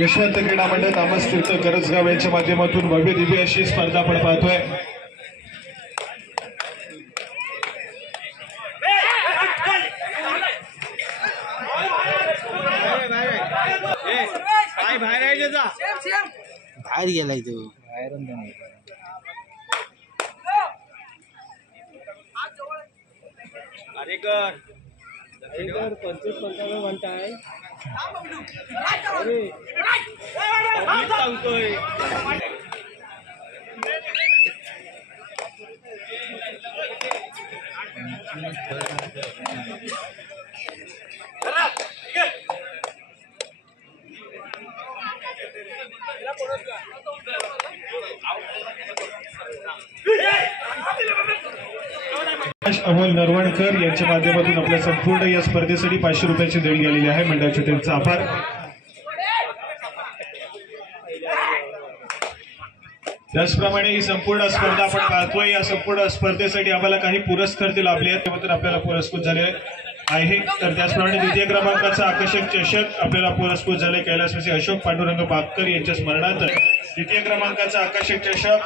यशवंत क्रीडा मंडळ नामस्फूर्त करंजगाव यांच्या माध्यमातून भव्य दिव्य अशी स्पर्धा आपण पाहतोय। बाहेर गेलाय तो बाहेर अरे 25-55 म्हणताय सांगतोय अमोल नरवणकर यांच्या माध्यमातून आपल्या संपूर्ण या स्पर्धेसाठी 500 रुपयाची देणगी आलेली आहे। मंडळाचे त्यांचा आभार। त्याचप्रमाणे ही संपूर्ण स्पर्धा आपण पाहतोय। या संपूर्ण स्पर्धेसाठी आम्हाला काही पुरस्कार लाभले आहेत, त्याबद्दल आपल्याला पुरस्कृत झाले आहे। तर त्याचप्रमाणे द्वितीय क्रमांकाचा आकर्षक चषक आपल्याला पुरस्कृत झाले कैलासवासी अशोक पांडुरंग बागकर यांच्या स्मरणार्थ। द्वितीय क्रमांकाचा आकर्षक चषक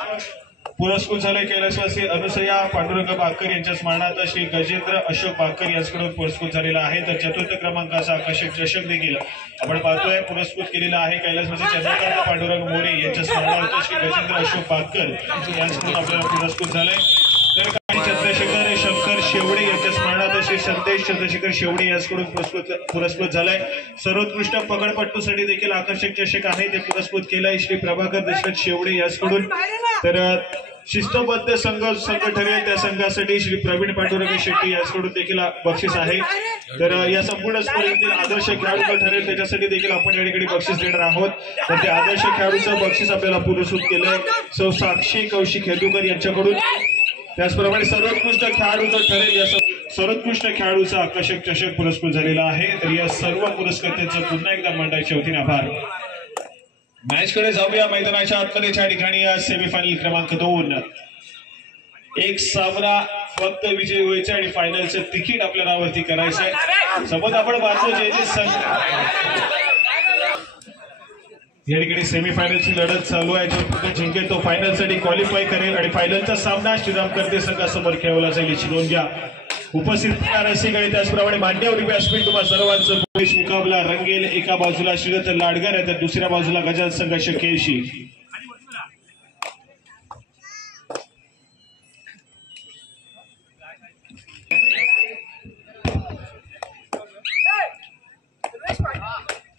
पुरस्कृत झाले कैलासवासी अनुसया पांडुरंग बागकर यांच्या स्मरणार्थ श्री गजेंद्र अशोक बागकर यांच्याकडून पुरस्कृत झालेला आहे। तर चतुर्थ क्रमांकाचा आकर्षक चषक देखील आपण पाहतोय पुरस्कृत केलेला आहे कैलासवासी चंद्रकांत पांडुरंग मोरे यांच्या स्मरणार्थ श्री गजेंद्र अशोक बागकर यांच्याकडून आपल्याला पुरस्कृत झालाय। तर काही चंद्रशेखर शंकर शेवडे यांच्या स्मरणार्थ श्री संदेश चंद्रशेखर शेवडे यांच्याकडून पुरस्कृत झालाय। सर्वोत्कृष्ट पकडपट्टूसाठी देखील आकर्षक चषक आहे ते पुरस्कृत केलाय श्री प्रभाकर दशरथ शेवडे यांच्याकडून। तर शिस्तबद्ध संघ ठरेल त्या संघासाठी श्री प्रवीण पांडुरंग शेट्टी यांच्याकडून देखील बक्षीस आहे। तर या संपूर्ण स्पर्धेतील आदर्श खेळाडू ठरेल त्याच्यासाठी देखील आपण या ठिकाणी बक्षीस देणार आहोत। तर त्या आदर्श खेळाडूचं बक्षीस आपल्याला पुरस्कृत केलंय सौ साक्षी कौशिक हेदुकर यांच्याकडून। त्याचप्रमाणे सर्वोत्कृष्ट खेळाडूचं ठरेल या सर्वोत्कृष्ट खेळाडूचा आकर्षक चषक पुरस्कृत झालेला आहे। तर या सर्व पुरस्कर्त्यांचं पुन्हा एकदा मंडळाच्या वतीने आभार। मॅच कडे जाऊया। मैदानाच्या आतमध्येच्या ठिकाणी सेमीफायनल क्रमांक 2 एक सामना फक्त विजयी व्हायचा आणि फायनलचं तिकीट आपल्या नावावरती करायचं आहे। सोबत आपण पाहतो जे या ठिकाणी सेमीफायनलची लढत चालू आहे। जो जिंकेल तो फायनलसाठी क्वालिफाय करेल आणि फायनलचा सामना श्रीराम करते संघासमोर खेळवला जाईल याची नोंद घ्या। उपस्थित रसिक आणि त्याचप्रमाणे मान्यवर व्यासपीठ तुम्हा सर्वांचं प्रवेश मुकाबला रंगेल। एका बाजूला श्रीदत्त लाडगर आहे तर दुसऱ्या बाजूला गजानन संघर्ष केळशी।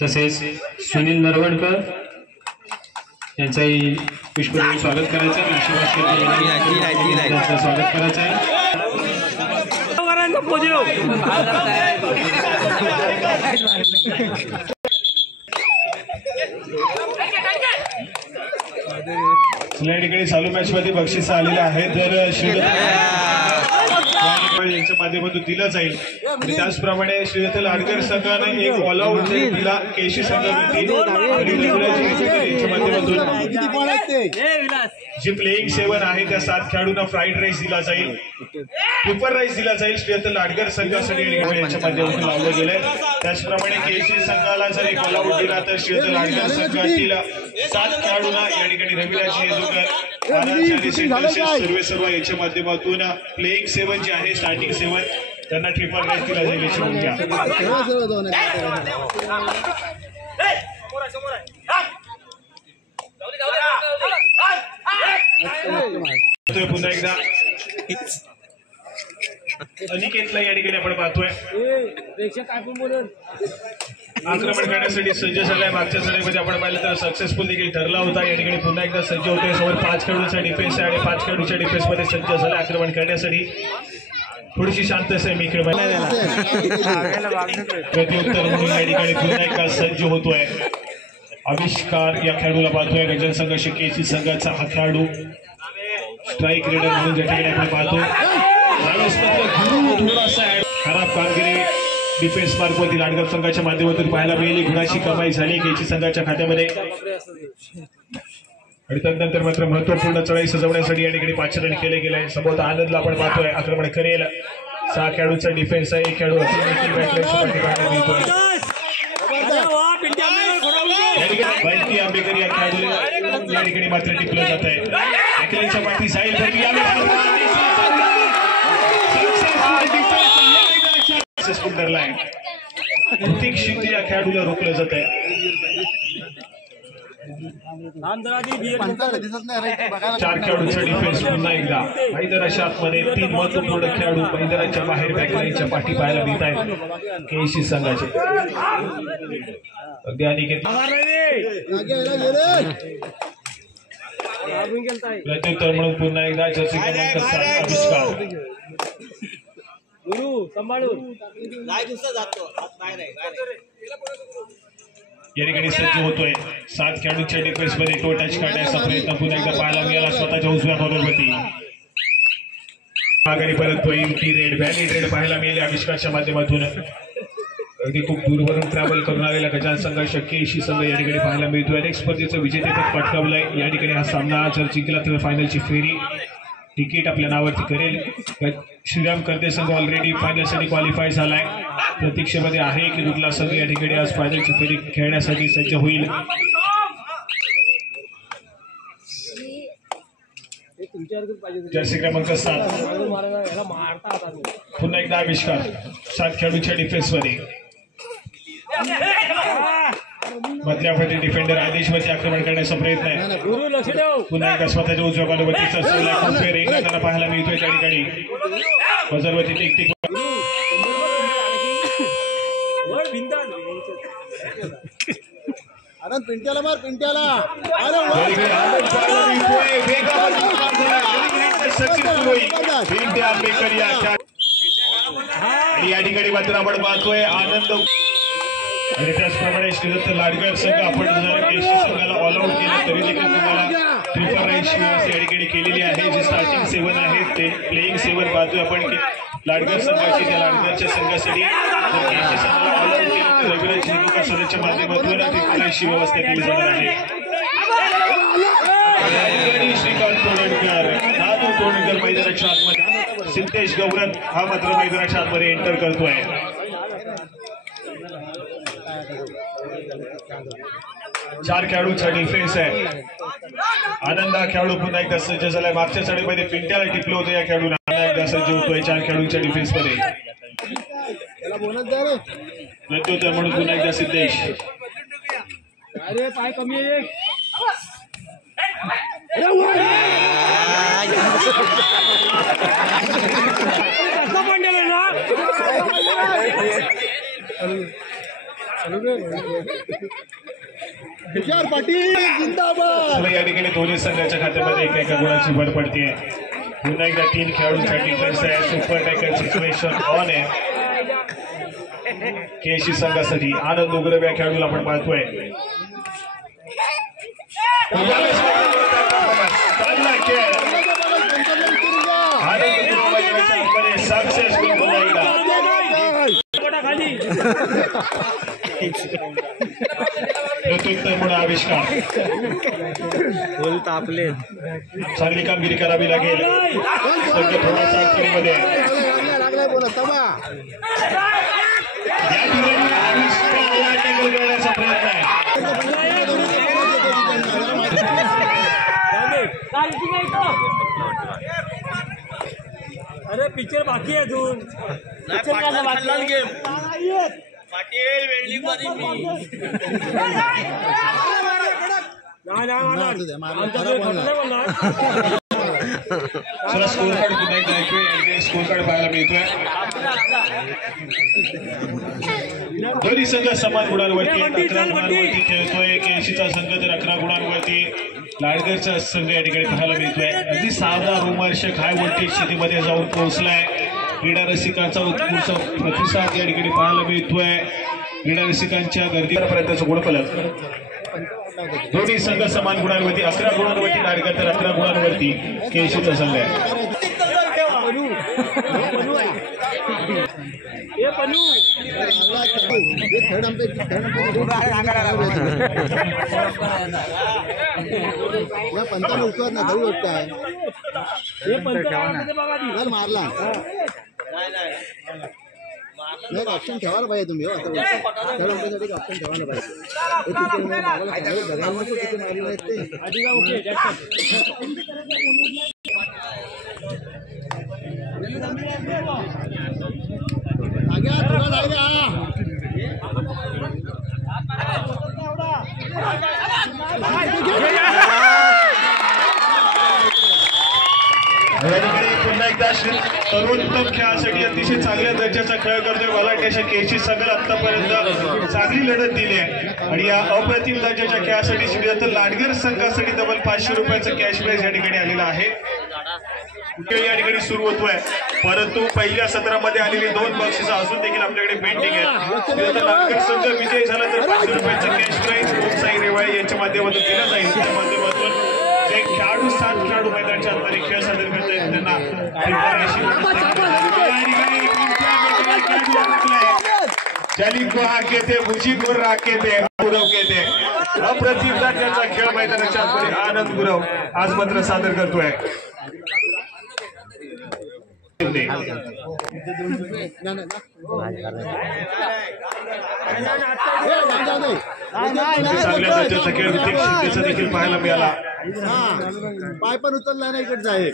तसेच सुनील नरवणकर यांचंही पुष्पगुच्छ स्वागत करायचं आहे। स्वागत करायचं आहे। या ठिकाणी चालू मॅच मध्ये बक्षीस आलेलं आहे तर यांच्या माध्यमातून दिलं जाईल। आणि त्याचप्रमाणे श्रीदत्त लाडकर संघाने एक ऑल आउट दिला केशी संघावरती यांच्या माध्यमातून जी प्लेइंग 7 आहे त्या 7 खेळाडूंना फ्राईड राईस दिला जाईल, ट्रिपल राईस दिला जाईल। श्रीदत्त लाडकर संघासाठी यांच्या माध्यमातून लावलं गेलंय। त्याचप्रमाणे केशी संघाला जर एक ऑल आउट दिला तर श्रीदत्त लाडकर संघातील 7 खेळाडूंना या ठिकाणी रविराज हेदुकर सर्व यांच्या माध्यमातून प्लेइंग 7 जे आहे स्टार्टिंग 7 त्यांना ट्रिपल राईस दिला जाईल याची नोंद घ्या। पुन्हा एकदा अनिकेतला या ठिकाणी आपण पाहतोय आक्रमण करण्यासाठी सज्ज झालाय। मागच्या सराईमध्ये आपण पाहिलं तर सक्सेसफुल देखील ठरला होता। या ठिकाणी पुन्हा एकदा सज्ज होतोय। समोर 5 खेळाडूंचा डिफेन्स आहे आणि 5 खेळाडूच्या डिफेन्स मध्ये सज्ज झाला आक्रमण करण्यासाठी। थोडीशी शांत सेमी खेळ प्रत्युत्तर म्हणून या ठिकाणी पुन्हा एकदा सज्ज होतोय। आविष्कार या खेळाडूला पाहतोय। गजानन संघर्ष केसी संघाचा हा खेळाडू स्ट्राईक रेडर म्हणून या ठिकाणी आपण पाहतो। थोडासा खराब कामगिरी डिफेन्स मार्कवरती लाडगर संघाच्या माध्यमातून पाहायला मिळाली। गुणाची कमाई झाली केसी संघाच्या खात्यामध्ये आणि त्यानंतर मात्र महत्वपूर्ण चढाई सजवण्यासाठी या ठिकाणी पाचारण केले गेले। संभवतः आनंदला आपण पाहतोय आक्रमण करेल 6 खेळाडूंचा डिफेन्स आहे. 1 खेळाडू असून देखील बॅटलाईनच्या पाठीमागे मिळतो. बंटी आंबेकर या खेळाडूला या ठिकाणी मात्र टिपलं जात आहे. बॅटलाईनच्या पाठी जाईल सक्सेसफुल ठरलाय. ऋतिक शिंदे या खेळाडूला रोखलं जात आहे. 4 खेळाडूंचा डिफेन्स पुन्हा एकदा मैदानाच्या आतमध्ये 3 महत्वपूर्ण खेळाडू मैदानाच्या बाहेर बॅकलाईनच्या पाठी पाहायला मिळत आहेत केसी संघाचे. अगदी अनिकेत प्रत्युत्तर म्हणून पुन्हा एकदा जर्सी क्रमांक 7 आविष्कार या ठिकाणी सज्ज होतोय. 7 खेळाडूंच्या डिफेन्स मध्ये तो टच काढण्याचा प्रयत्न पुन्हा एकदा पाहायला मिळाला स्वतःच्या उजव्या कॉर्नरवरती. माघारी परत रेड व्हॅली रेड पाहायला मिळाले आविष्कारच्या माध्यमातून. अगदी खूप दूरवरून ट्रॅव्हल करून आलेला गजान संघर्ष केशी संघ या ठिकाणी पाहायला मिळतोय. अनेक स्पर्धेचं विजेतेपद पटकावलंय. या ठिकाणी हा सामना जर जिंकला तर फायनलची फेरी तिकीट आपल्या नावावरती करेल. श्रीराम करते संघ ऑलरेडी फायनलसाठी क्वालिफाय झालाय. प्रतीक्षेमध्ये आहे की कुठला संघ या ठिकाणी आज फायनलची फेरी खेळण्यासाठी सज्ज होईल. जर्सी क्रमांक 7 पुन्हा एकदा आविष्कार. 7 खेळाडूंच्या डिफेन्स मध्ये मधल्या फटी डिफेंडर आदेशवरती आक्रमण करण्याचा प्रयत्न आहे. पुन्हा एकदा स्वतःच्या उजव्या बाजूवरती सरसवला खूप वेळ रेंगाळताना पाहायला मिळतोय. त्या ठिकाणी बजरवरती टिक पिंट्याला मार पिंट्याला. आणि या ठिकाणी मात्र आपण पाहतोय आनंद. आणि त्याचप्रमाणे श्रीदत्त लाडकर संघ आपण जर केसी संघाला ऑल आउट केलं तरी देखील तुम्हाला प्रिफर राईटची व्यवस्था या ठिकाणी केलेली आहे. जे स्टार्टिंग 7 आहे ते प्लेइंग 7 पाहतोय आपण की लाडकर संघाची त्या लाडकरच्या संघासाठी केसी संघाला ऑल आउट केलं तर रेग्युलर झेंडू सदस्याच्या माध्यमातून प्रिफरन्सची व्यवस्था केली जाणार आहे. श्रीकांत तोडणकर नादू तोडणकर मैदानाच्या आतमध्ये. सिद्धेश गौरव हा मात्र मैदानाच्या आतमध्ये एंटर करतोय. 4 खेळाडूंचा डिफेन्स आहे. आनंद हा खेळाडू पुन्हा एकदा सज्ज झालाय. मागच्या साडीमध्ये पिंट्याला टिपलं होतं या खेळाडूला. पुन्हा एकदा सज्ज होतोय 4 खेळाडूंच्या डिफेन्स मध्ये. प्रत्युत्तर म्हणून पुन्हा एकदा सिद्धेश. पाय कमी आहे. पाटील जिंदाबाद. या ठिकाणी दोन्ही संघाच्या खात्यामध्ये एका गुणाची भर पडते. पुन्हा एकदा 3 खेळाडूंचा डिफेन्स आहे. सुपर टॅकल सिच्युएशन ऑन आहे केसी संघासाठी. आनंद उग्रव या खेळाडूला आपण पाहतोय. सक्सेसफुल पुन्हा एकदा प्रत्युत्तर म्हणून आविष्कार. आपले चांगली कामगिरी करावी लागेल. थोडासा मध्ये लागलाय बोला तबा. या ठिकाणी आविष्कारला टॅकल करण्याचा प्रयत्न आहे. अरे पिक्चर बाकी आहे अजून. पाटील वेळली चला स्कोर कार्ड पुन्हा एकदा ऐकूया. स्कोर कार्ड पाहायला मिळतोय. दोन्ही संघ समान गुणांवरती 11 गुणांवरती खेळतोय. केसीचा संघ तर 11 गुणांवरती. लाडकरचा संघ या ठिकाणी पाहायला मिळतोय. अगदी साधा रोमांचक हाय व्होल्टेज स्थितीमध्ये जाऊन पोहोचलाय. क्रीडा रसिकांचा उत्कृष्ट प्रतिसाद या ठिकाणी पाहायला मिळतोय. क्रीडा रसिकांच्या गर्दीपर्यंतचा गुणफलक. दोन्ही संघ समान गुणांवरती 11 गुणांवरती लाडकर तर 11 गुणांवरती केसीचा संघ आहे. पंचाला उचलत ना घरी वाटत आहे मारला. नाही ऑप्शन ठेवायला पाहिजे तुम्ही हो असं त्यासाठी ऑप्शन ठेवायला पाहिजे बघायला नको किती मारले आहेत ते पुन्हा एकदा सर्वोत्तम खेळासाठी अतिशय चांगल्या दर्जाचा खेळ करतोय वलाट्याच्या केसी संघाला आतापर्यंत चांगली लढत दिली आहे आणि या अप्रतिम दर्जाच्या खेळासाठी श्रीदत्त लाडगर संघासाठी तब्बल 500 रुपयाचं कॅश प्राइज या ठिकाणी आलेला आहे. खेळ या ठिकाणी सुरू होतोय परंतु पहिल्या सत्रामध्ये आलेली 2 बक्षिस अजून देखील आपल्याकडे पेंडिंग आहे. श्रीदत्त लाडगर संघ विजयी झाला तर 500 रुपयाचं कॅश प्राइज साई रेवाळे यांच्या माध्यमातून दिला जाईल. त्या माध्यमातून जे खेळाडू 7 खेळाडू मैदानाच्या आतमध्ये खेळ सादर करत आहेत त्यांना जाली को आके थे मुझी को राके थे गुरव के थे अप्रतिम दर्जाचा खेळ मैदानाच्या आतमध्ये आनंद गुरव आज मात्र सादर करतोय. चांगल्या दर्जाचा खेळ ऋतिक शिंदेचा देखील पाहायला मिळाला. पाय पण उचलला नाही इकडे जाईल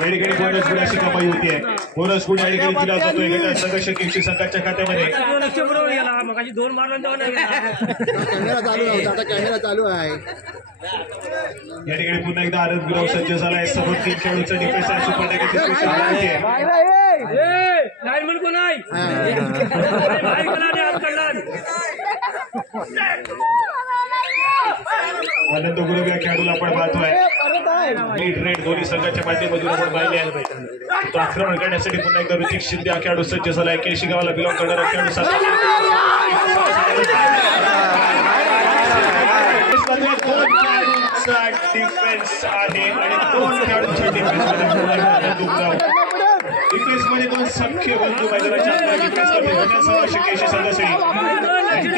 या ठिकाणी बोनस गुण अशी कमाई होतीये. बोनस गुण या ठिकाणी दिला जातोय गटात संघर्ष केशी संघाच्या खात्यामध्ये. कॅमेरा चालू नव्हता आता कॅमेरा चालू आहे. या ठिकाणी पुन्हा एकदा आनंद गुरव सज्ज झालाय. समोर 3 खेळाडूंचा डिफेन्स आहे. सुपर आनंद गुरव या खेळाडूला आपण पाहतोय. रेड दोन्ही संघाच्या माध्यमातून आपण पाहिले आहे. तो आक्रमण करण्यासाठी पुन्हा एकदा ऋतिक शिंदे हा खेळाडू सज्ज झालाय. केशी गावाला बिलॉंग करणारा खेळाडू डिफेन्स आहे आणि 2 खेळाडूंच्या डिफेन्स मध्ये 2 सख्य बंधू मैदानाच्या अंतर डिफेन्स करते. केशी संघासाठी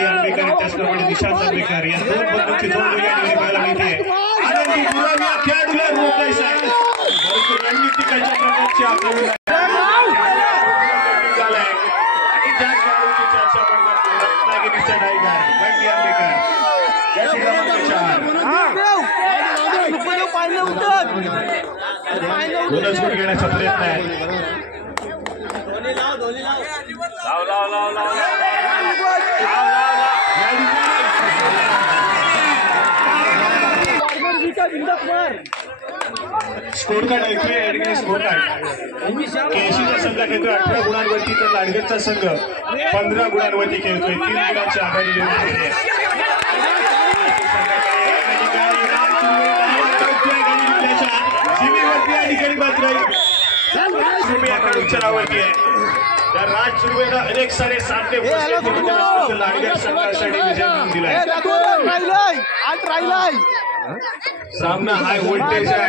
आंबेकर त्याचप्रमाणे निशांत आंबेकर या 2 बंधूंची जोड या ठिकाणी पाहायला मिळते. आनंदी गुरव या खेळाडूला रोखायचं आहे परंतु रणनीतिकाच्या प्रकारचे आक्रमण झालंय आणि ज्या खेळाडूची चर्चा आपण करतो रत्नागिरीचा टायगर बंटी आंबेकर या बोनस गुण घेण्याचा प्रयत्न आहे. स्कोर कार्ड ऐकूया या ठिकाणी. स्कोर कार्ड केशीचा संघ खेळतोय 18 गुणांवरती तर लाडगरचा संघ 15 गुणांवरती खेळतोय. 3 गुणांच्या आघाडी घेऊन उच्चरावरती आहे. त्या राज सुर्वेनं अनेक सारे सामने लाडगर संघासाठी विजय दिलाय. सामना हाय व्होल्टेज आहे.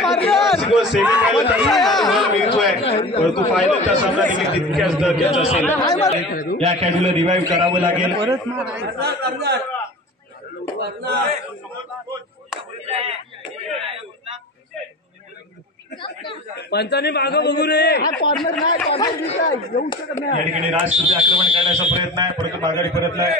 सेमीफायनल मिळतोय परंतु फायनलचा सामना देखील तितक्याच दर्जाचा असेल. या खेळाडूला रिवाइव्ह करावं लागेल. पंचाने मागं बघू रे. या ठिकाणी राज सुर्वे आक्रमण करण्याचा प्रयत्न आहे परंतु माघारी परतलाय.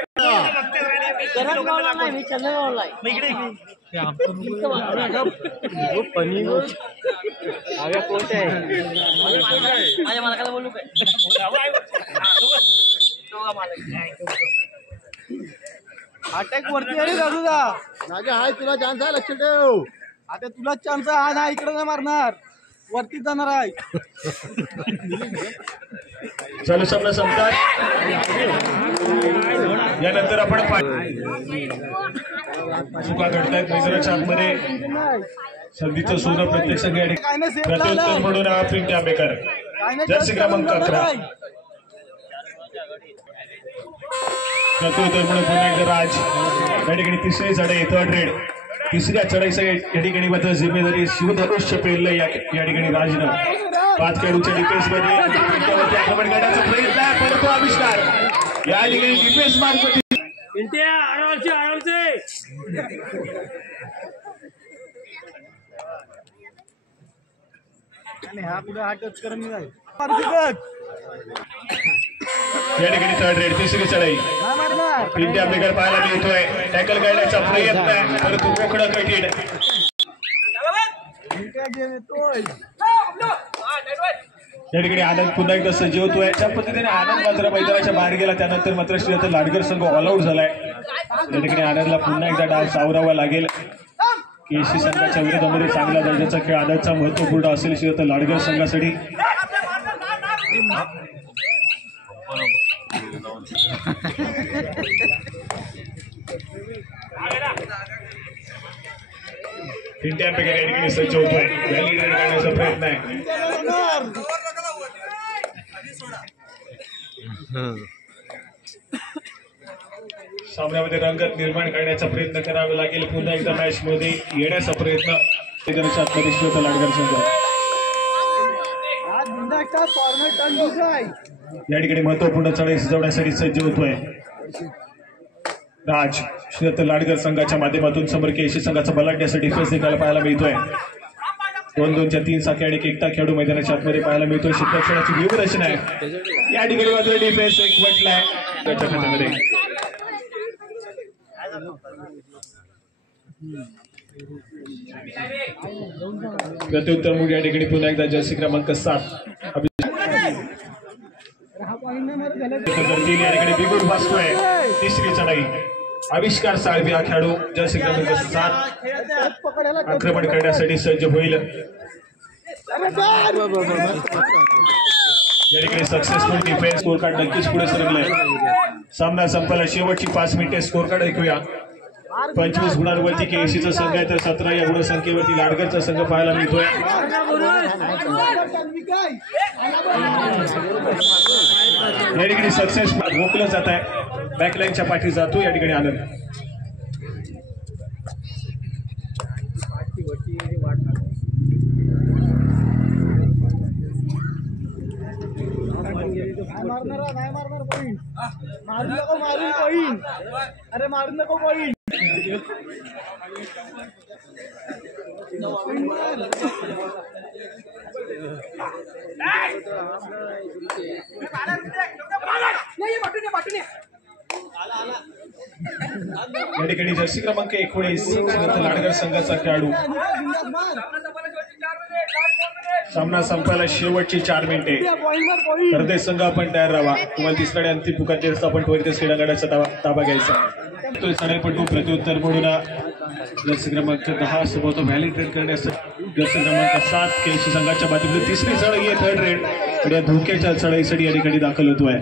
अटॅक वरती अरे दादूदा नागे हाय तुला चान्स आहे लक्ष ठेव. आता तुला चान्स आहे. हा ना इकडे नाही मारणार वरती जाणार आहे. चालू सामना संपतात. यानंतर आपण चुका घडतायत मैदानाच्या आतमध्ये. संधीचं सोनं प्रत्येक संघ प्रत्युत्तर म्हणून पिंटी आंबेकर जर्सी क्रमांक 11 प्रत्युत्तर म्हणून पुन्हा एकदा राज या ठिकाणी तिसरी चढाई 3rd रेड. तिसऱ्या चढाईचा या ठिकाणी मात्र जिम्मेदारी शिवधनुष्य पेललं या ठिकाणी राजनं. 5 खेळाडूच्या डिफेन्स मध्ये आक्रमण करण्याचा प्रयत्न आहे परंतु आविष्कार या ठिकाणी डिफेन्स मार्फत आरामसे हा पुढे हा टच करून निघाल या ठिकाणी थर्ड रेड, तिसरी चढाई. इंडिया बिगर पाहायला मिळतोय. टॅकल करण्याचा प्रयत्न आहे, परंतु मोकळं कठीण. या ठिकाणी आनंद पुन्हा एकदा सज्ज होतोय. त्या पद्धतीने आनंद मात्र मैदानाच्या बाहेर गेला. त्यानंतर मात्र श्रीरथ लाडकर संघ ऑल आउट झालाय. या ठिकाणी आनंदला पुन्हा एकदा डाव सावरावा लागेल. केसी संघाच्या विरोधामध्ये चांगल्या दर्जाचा खेळ आनंदचा महत्वपूर्ण असेल श्रीरथ लाडकर संघासाठी. इंडिया बिगर या ठिकाणी सज्ज होतोय. व्हॅली रेड काढण्याचा प्रयत्न आहे. सामन्यामध्ये रंगत निर्माण करण्याचा प्रयत्न करावा लागेल. पुन्हा एकदा मॅच मध्ये येण्याचा प्रयत्न श्रीरथ लाडकर संघ. या ठिकाणी महत्वपूर्ण चढाई सजवण्यासाठी सज्ज होतोय राज. श्रीरथ लाडकर संघाच्या माध्यमातून समोर केसी संघाचा बलाढ्यासाठी डिफेन्स देखील पाहायला मिळतोय. 2-2च्या 3 साखळी आणि एकटा खेळाडू मैदानाच्या आतमध्ये पाहायला मिळतोय. क्षेत्ररक्षणाची व्यूहरचना आहे. या ठिकाणी मात्र डिफेन्स एक म्हटलाय त्याच्या खात्यामध्ये. प्रत्युत्तर मूड या ठिकाणी पुन्हा एकदा जर्सी क्रमांक 7 या ठिकाणी बिगुल भासतोय. तिसरी चढाई आविष्कार साळवी हा खेळाडू जर्सी क्रमांक 7 आक्रमण करण्यासाठी सज्ज होईल. या ठिकाणी सक्सेसफुल डिफेन्स. स्कोर कार्ड नक्कीच पुढे सरकलाय. सामना संपला. शेवटची 5 मिनिटे. स्कोर कार्ड ऐकूया. 25 गुणांवरती केसीचा संघ आहे, तर 17 या गुणसंख्येवरती लाडकरचा संघ पाहायला मिळतोय. या ठिकाणी सक्सेस रोखलं जात आहे. बॅकलाईनच्या पाठी जातो या ठिकाणी आनंद. अरे मारून नको पॉईंट. या ठिकाणी जर्सी क्रमांक 19 लाडकर संघाचा खेळाडू. सामना संपायला शेवटची 4 मिनिटे. प्रदेश संघ आपण तयार राहा. तुम्हाला तिसऱ्या अंतिम पुकारते असता आपण त्वरित क्रीडांगणाचा ताबा घ्यायचा. चढाईपटू प्रत्युत्तर म्हणून जर्सी क्रमांक 10 सोबत व्हॅलिड रेड करण्यासाठी जर्सी क्रमांक 7 केसी संघाच्या बाजूला तिसरी चढाई आहे. थर्ड रेड या धोक्याच्या चढाईसाठी या ठिकाणी दाखल होतोय.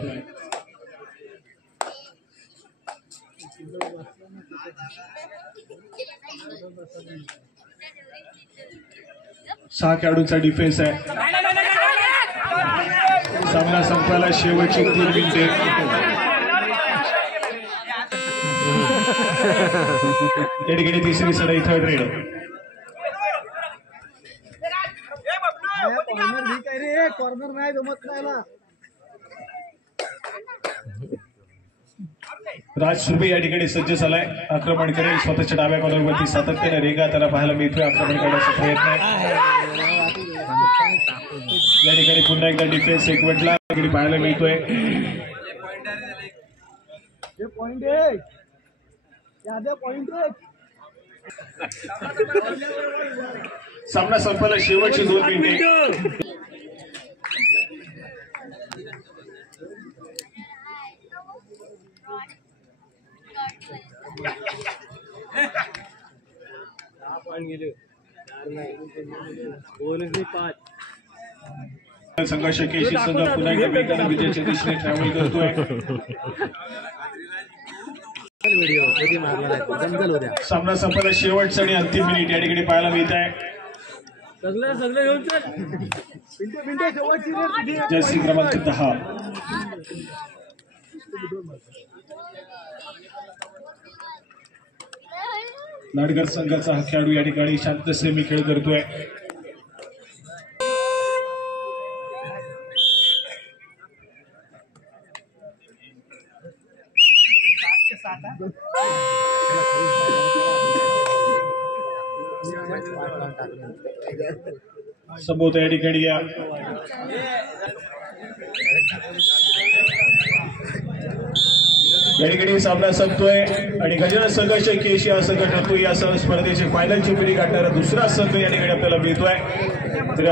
सहा खेळाडूंचा डिफेन्स आहे. सामना संपायला शेवटची 3 मिनिटे. या ठिकाणी तिसरी चढाई थर्ड रेड. कॉर्नर नाही जमत नाही. राज सुर्वे या ठिकाणी सज्ज झालाय. आक्रमण करेल. स्वतःच्या डाव्या कॉर्नरवरती सातत्याने रेगा त्याला पाहायला मिळतोय. आक्रमण करण्याचा प्रयत्न आहे. या ठिकाणी पुन्हा एकदा डिफेन्स एकवटला पाहायला मिळतोय. सामना संपायला शेवटची 2 मिनिटे. संघर्ष केसी संघ पुन्हा एकदा वेगाने विजयाच्या दिशेने ट्रॅव्हल करतोय. सामना संपायला शेवटचा आणि अंतिम मिनिट या ठिकाणी पाहायला मिळत आहे. जर्सी क्रमांक 10 लाडकर संघाचा हा खेळाडू या ठिकाणी शांत सेमी खेळ करतोय. संभवत या ठिकाणी या ठिकाणी सामना संपतोय आणि गजानन संघर्ष केशिया संघ ठरतो या स्पर्धेची फायनलची फेरी गाठणारा दुसरा संघ या ठिकाणी आपल्याला मिळतोय तर